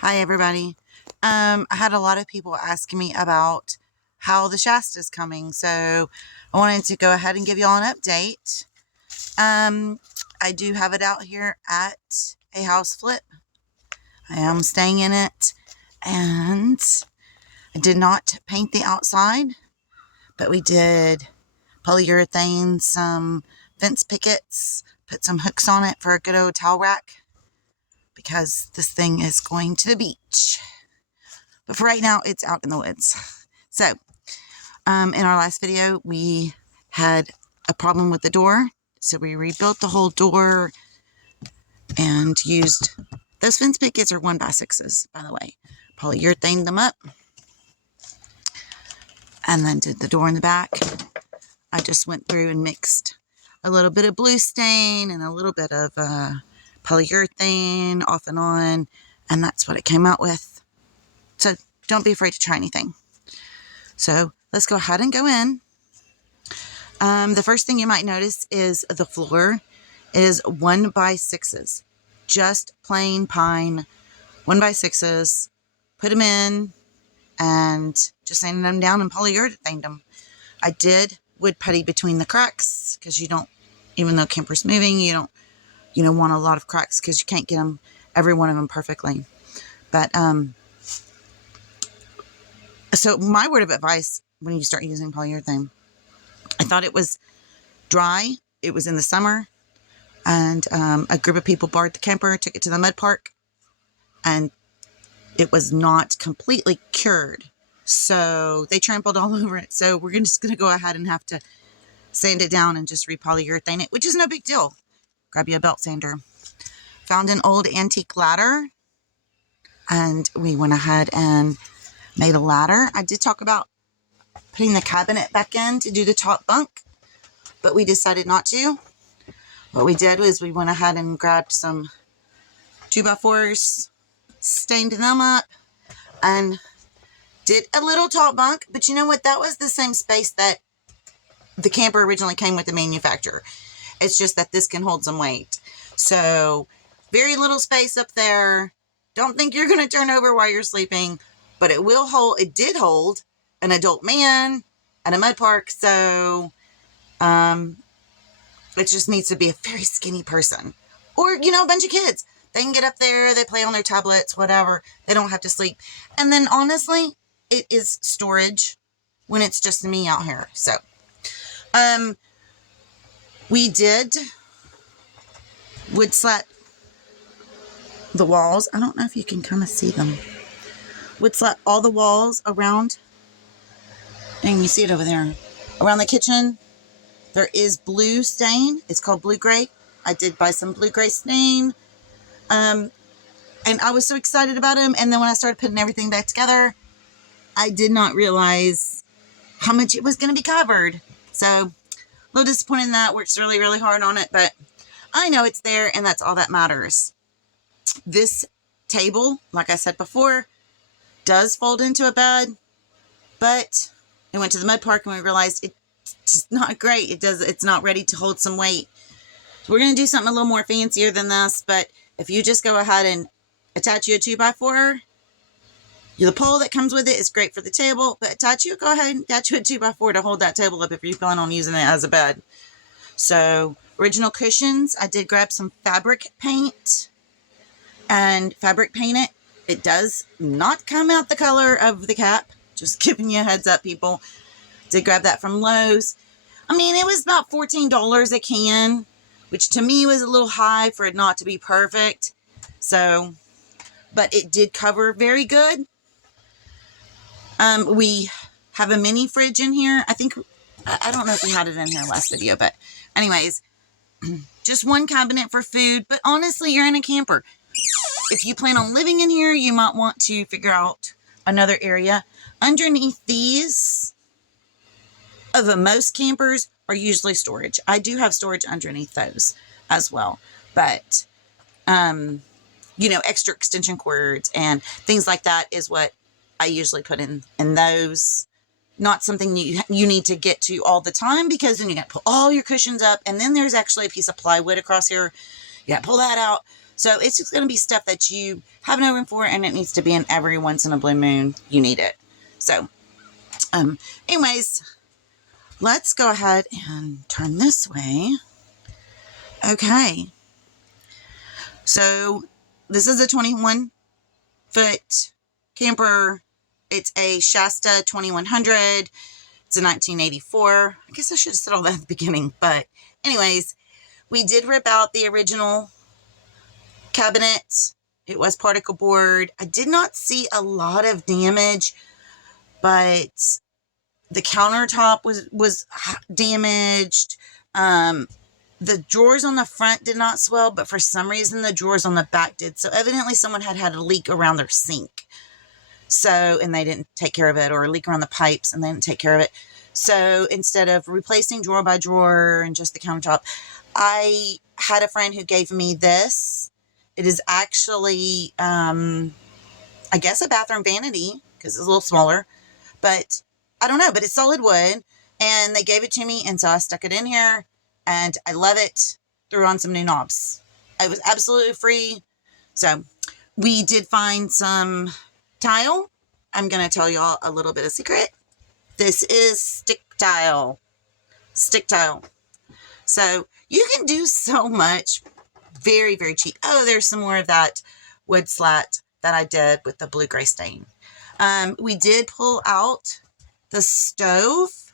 Hi, everybody. I had a lot of people asking me about how the Shasta is coming, so I wanted to go ahead and give y'all an update. I do have it out here at a house flip. I am staying in it, and I did not paint the outside, but we did polyurethane, some fence pickets, put some hooks on it for a good old towel rack, because this thing is going to the beach. But for right now, it's out in the woods. So, in our last video, we had a problem with the door. So we rebuilt the whole door and used, those fence pickets are 1x6s, by the way. Polyurethane them up. And then did the door in the back. I just went through and mixed a little bit of blue stain and a little bit of polyurethane off and on. And that's what it came out with. So don't be afraid to try anything. So let's go ahead and go in. The first thing you might notice is the floor is 1x6s. Just plain pine 1x6s. Put them in and just sanded them down and polyurethaned them. I did wood putty between the cracks because you don't, even though camper's moving, you don't, want a lot of cracks because you can't get them, every one of them perfectly. But, so my word of advice when you start using polyurethane, I thought it was dry. It was in the summer, and a group of people borrowed the camper, took it to the mud park, and it was not completely cured. So they trampled all over it. So we're just going to go ahead and have to sand it down and just repolyurethane it, which is no big deal. Grab you a belt sander. Found an old antique ladder, and we went ahead and made a ladder. I did talk about putting the cabinet back in to do the top bunk, but we decided not to. What we did was we went ahead and grabbed some 2x4s, stained them up, and did a little top bunk. But you know what? That was the same space that the camper originally came with the manufacturer. It's just that this can hold some weight. So very little space up there. Don't think you're going to turn over while you're sleeping, but it will hold. It did hold an adult man at a mud park. So it just needs to be a very skinny person, or, a bunch of kids. They can get up there, they play on their tablets, whatever. They don't have to sleep. And then honestly, it is storage when it's just me out here. So, we did wood slat the walls. I don't know if you can kind of see them. Wood slat all the walls around. And you see it over there. Around the kitchen, there is blue stain. It's called blue gray. I did buy some blue gray stain. And I was so excited about them. And then when I started putting everything back together, I did not realize how much it was going to be covered. So, a little disappointed in that. Worked really, really hard on it. But I know it's there, and that's all that matters. This table, like I said before, does fold into a bed. But I went to the mud park, and we realized it's not great. It's not ready to hold some weight. So we're going to do something a little more fancier than this. But if you just go ahead and attach you a 2x4, the pole that comes with it is great for the table, but go ahead and attach you a 2x4 to hold that table up if you plan on using it as a bed. So, original cushions, I did grab some fabric paint and fabric paint it. It does not come out the color of the cap. Just giving you a heads up, people. Did grab that from Lowe's. I mean, it was about $14 a can, which to me was a little high for it not to be perfect. So, but it did cover very good. We have a mini fridge in here. I don't know if we had it in here last video, but anyways, just one cabinet for food. But honestly, you're in a camper. If you plan on living in here, you might want to figure out another area. Underneath these, of most campers, are usually storage. I do have storage underneath those as well. But, extra extension cords and things like that is what I usually put in those. Not something you need to get to all the time, because then you got to pull all your cushions up, and then there's actually a piece of plywood across here. You got to pull that out. So it's just going to be stuff that you have no room for, and it needs to be in every once in a blue moon you need it. So, anyways, let's go ahead and turn this way. Okay. So this is a 21-foot camper. It's a Shasta 2100. It's a 1984. I guess I should have said all that at the beginning. But anyways, we did rip out the original cabinet. It was particle board. I did not see a lot of damage, but the countertop was damaged. The drawers on the front did not swell, but for some reason the drawers on the back did. So evidently someone had a leak around their sink. So, and they didn't take care of it, or a leak around the pipes and they didn't take care of it. So instead of replacing drawer by drawer and just the countertop, I had a friend who gave me this. It is actually, I guess, a bathroom vanity because it's a little smaller, but I don't know, but it's solid wood, and they gave it to me. And so I stuck it in here and I love it. Threw on some new knobs. It was absolutely free. So we did find some tile. I'm going to tell y'all a little bit of secret. This is stick tile. Stick tile. So you can do so much very, very cheap. Oh, there's some more of that wood slat that I did with the blue-gray stain. We did pull out the stove,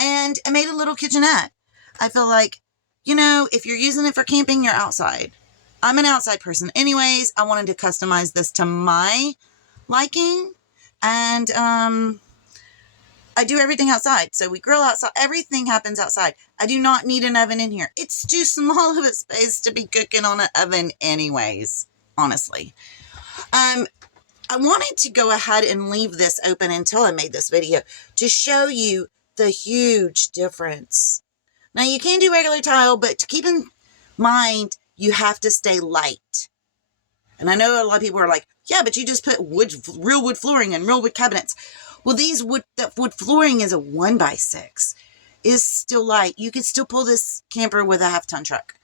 and I made a little kitchenette. I feel like, you know, if you're using it for camping, you're outside. I'm an outside person. Anyways, I wanted to customize this to my liking, and I do everything outside. So we grill outside. Everything happens outside. I do not need an oven in here. It's too small of a space to be cooking on an oven anyways, honestly. I wanted to go ahead and leave this open until I made this video to show you the huge difference. Now, you can do regular tile, but to keep in mind, you have to stay light. And I know a lot of people are like, yeah, but you just put real wood flooring and real wood cabinets. Well, that wood flooring is a 1x6. Is still light. You could still pull this camper with a 1/2-ton truck.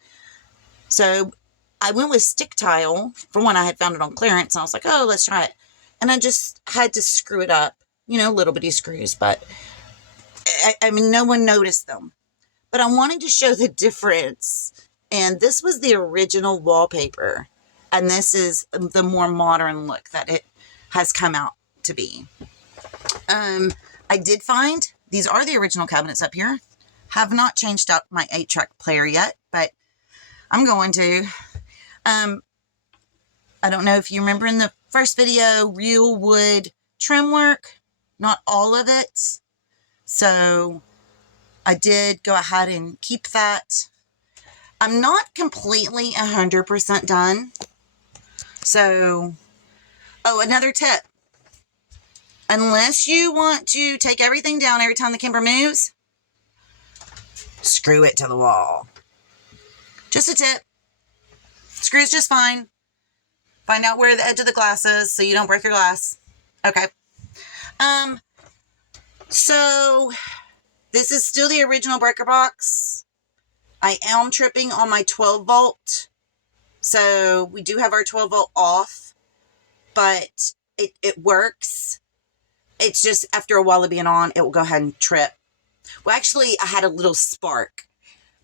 So I went with stick tile. For one, I had found it on clearance, and I was like, oh, let's try it. And I just had to screw it up. You know, little bitty screws, but I mean, no one noticed them. But I wanted to show the difference. And this was the original wallpaper. And this is the more modern look that it has come out to be. I did find these are the original cabinets up here. Have not changed out my 8-track player yet, but I'm going to. I don't know if you remember in the first video, real wood trim work, not all of it. So I did go ahead and keep that. I'm not completely 100% done. So, oh, another tip. Unless you want to take everything down every time the camper moves, screw it to the wall. Just a tip. Screws just fine. Find out where the edge of the glass is so you don't break your glass. Okay. So this is still the original breaker box. I am tripping on my 12 volt. So we do have our 12 volt off, but it works. It's just after a while of being on, it will go ahead and trip. Well, actually, I had a little spark,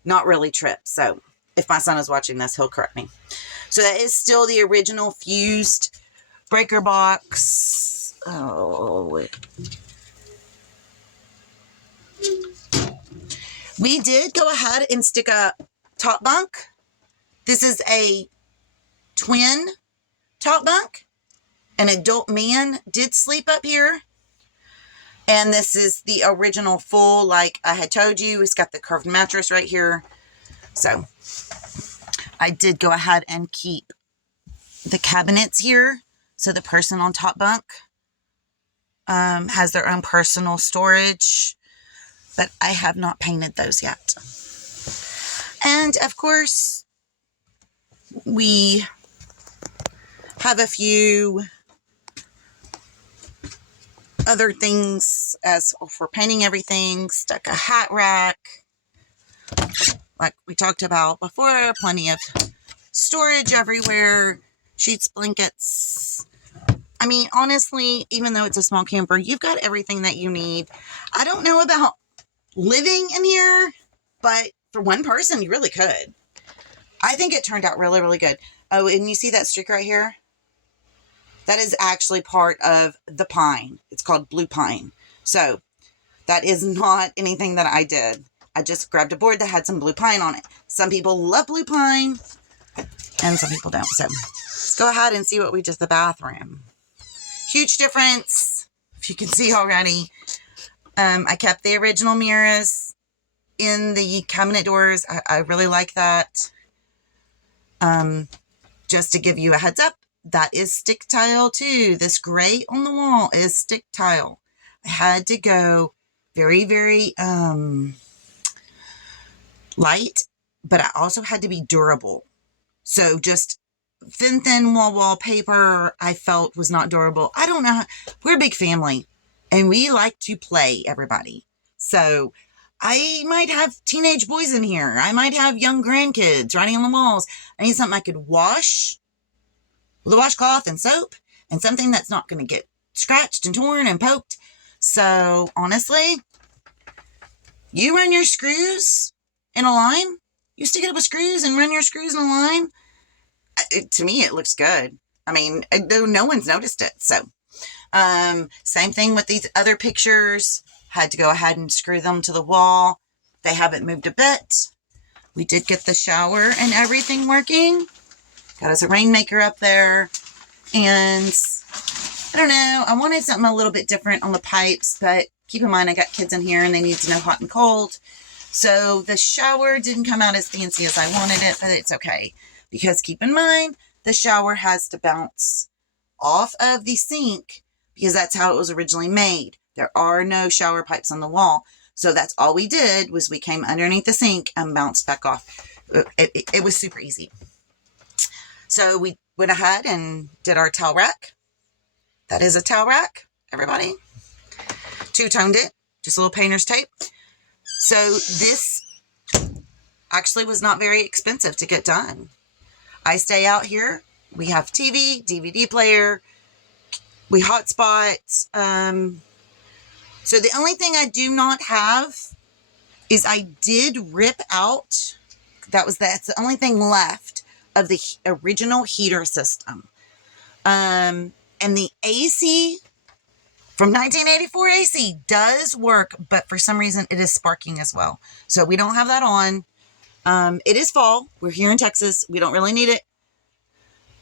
not really trip. So if my son is watching this, he'll correct me. So that is still the original fused breaker box. Oh, we did go ahead and stick a top bunk. This is a twin top bunk. An adult man did sleep up here. And this is the original full, like I had told you. It's got the curved mattress right here. So I did go ahead and keep the cabinets here. So the person on top bunk has their own personal storage. But I have not painted those yet. And of course, we have a few other things as for painting everything. Stuck a hat rack, like we talked about before. Plenty of storage everywhere, sheets, blankets. I mean, honestly, even though it's a small camper, you've got everything that you need. I don't know about living in here, but for one person, you really could. I think it turned out really, really good. Oh, and you see that streak right here? That is actually part of the pine. It's called blue pine. So that is not anything that I did. I just grabbed a board that had some blue pine on it. Some people love blue pine and some people don't. So let's go ahead and see what we did the bathroom. Huge difference, if you can see already. I kept the original mirrors in the cabinet doors. I really like that. Just to give you a heads up, that is stick tile too. This gray on the wall is stick tile. I had to go very, very light, but I also had to be durable. So just thin wallpaper I felt was not durable. I don't know. We're a big family and we like to play, everybody. So I might have teenage boys in here. I might have young grandkids writing on the walls. I need something I could wash with a washcloth and soap and something that's not going to get scratched and torn and poked. So honestly, you run your screws in a line. You stick it up with screws and run your screws in a line. To me, it looks good. I mean, though no one's noticed it. So, same thing with these other pictures. Had to go ahead and screw them to the wall. They haven't moved a bit. We did get the shower and everything working. Got us a rainmaker up there. And I don't know. I wanted something a little bit different on the pipes, but keep in mind I got kids in here and they need to know hot and cold. So the shower didn't come out as fancy as I wanted it, but it's okay. Because keep in mind, the shower has to bounce off of the sink because that's how it was originally made. There are no shower pipes on the wall. So that's all we did was we came underneath the sink and bounced back off. It was super easy. So we went ahead and did our towel rack. That is a towel rack, everybody. Two-toned it, just a little painter's tape. So this actually was not very expensive to get done. I stay out here. We have TV, DVD player. We hotspot. So the only thing I do not have is I did rip out. That's the only thing left of the original heater system. And the AC from 1984 AC does work, but for some reason it is sparking as well. So we don't have that on. It is fall. We're here in Texas. We don't really need it.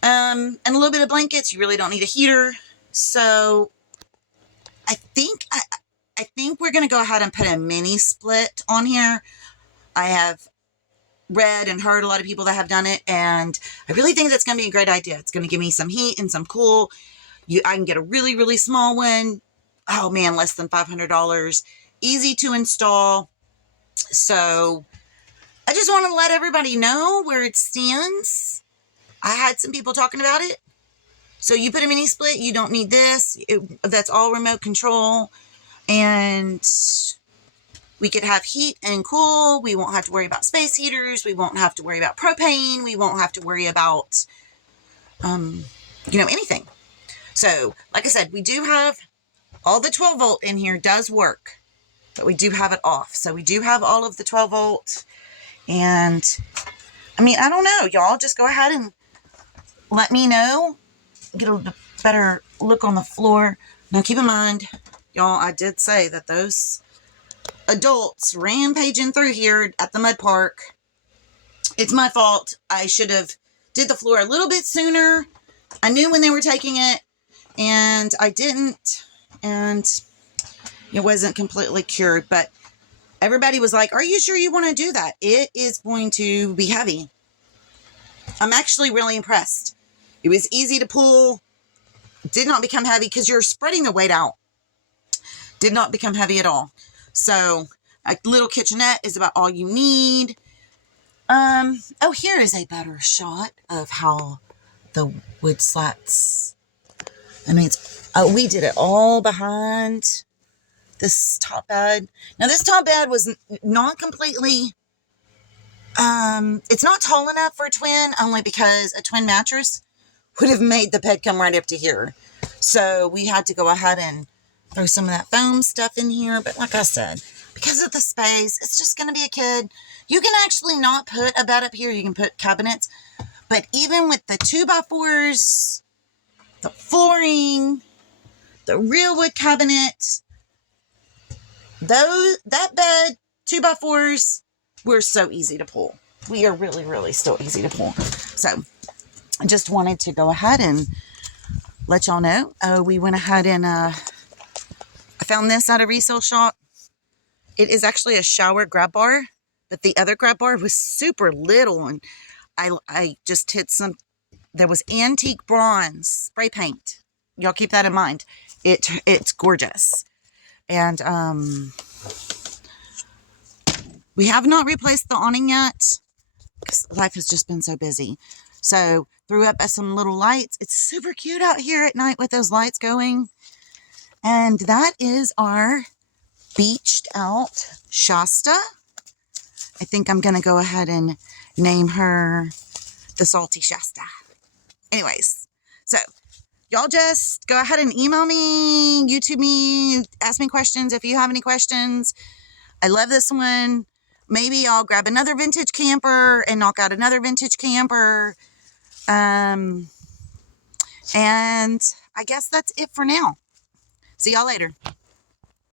And a little bit of blankets. You really don't need a heater. So I think we're going to go ahead and put a mini split on here. I have read and heard a lot of people that have done it, and I really think that's going to be a great idea. It's going to give me some heat and some cool. I can get a really, really small one. Oh man, less than $500. Easy to install. So I just want to let everybody know where it stands. I had some people talking about it. So you put a mini split, you don't need this. That's all remote control. And we could have heat and cool. We won't have to worry about space heaters. We won't have to worry about propane. We won't have to worry about, anything. So, like I said, we do have all the 12 volt in here does work, but we do have it off. So we do have all of the 12 volt. And I mean, I don't know, y'all just go ahead and let me know. Get a better look on the floor. Now keep in mind, y'all, I did say that those adults rampaging through here at the mud park. It's my fault. I should have did the floor a little bit sooner. I knew when they were taking it and I didn't, and it wasn't completely cured, but everybody was like, are you sure you want to do that? It is going to be heavy. I'm actually really impressed. It was easy to pull. Did not become heavy because you're spreading the weight out. Did not become heavy at all. So a little kitchenette is about all you need. Oh, here is a better shot of how the wood slats. I mean, we did it all behind this top bed. Now, this top bed was not completely It's not tall enough for a twin, only because a twin mattress would have made the bed come right up to here. So we had to go ahead and throw some of that foam stuff in here. But like I said, because of the space, it's just going to be a kid. You can actually not put a bed up here. You can put cabinets. But even with the 2x4s, the flooring, the real wood cabinet, that bed, 2x4s, we're so easy to pull. We are really, really still easy to pull. So I just wanted to go ahead and let y'all know. We went ahead and I found this at a resale shop. It is actually a shower grab bar, but the other grab bar was super little, and I just hit some. There was antique bronze spray paint. Y'all keep that in mind. It's gorgeous, and we have not replaced the awning yet because life has just been so busy. So threw up some little lights. It's super cute out here at night with those lights going. And that is our beached out Shasta. I think I'm going to go ahead and name her the Salty Shasta. Anyways, so y'all just go ahead and email me, YouTube me, ask me questions if you have any questions. I love this one. Maybe I'll grab another vintage camper and knock out another vintage camper. And I guess that's it for now. See y'all later.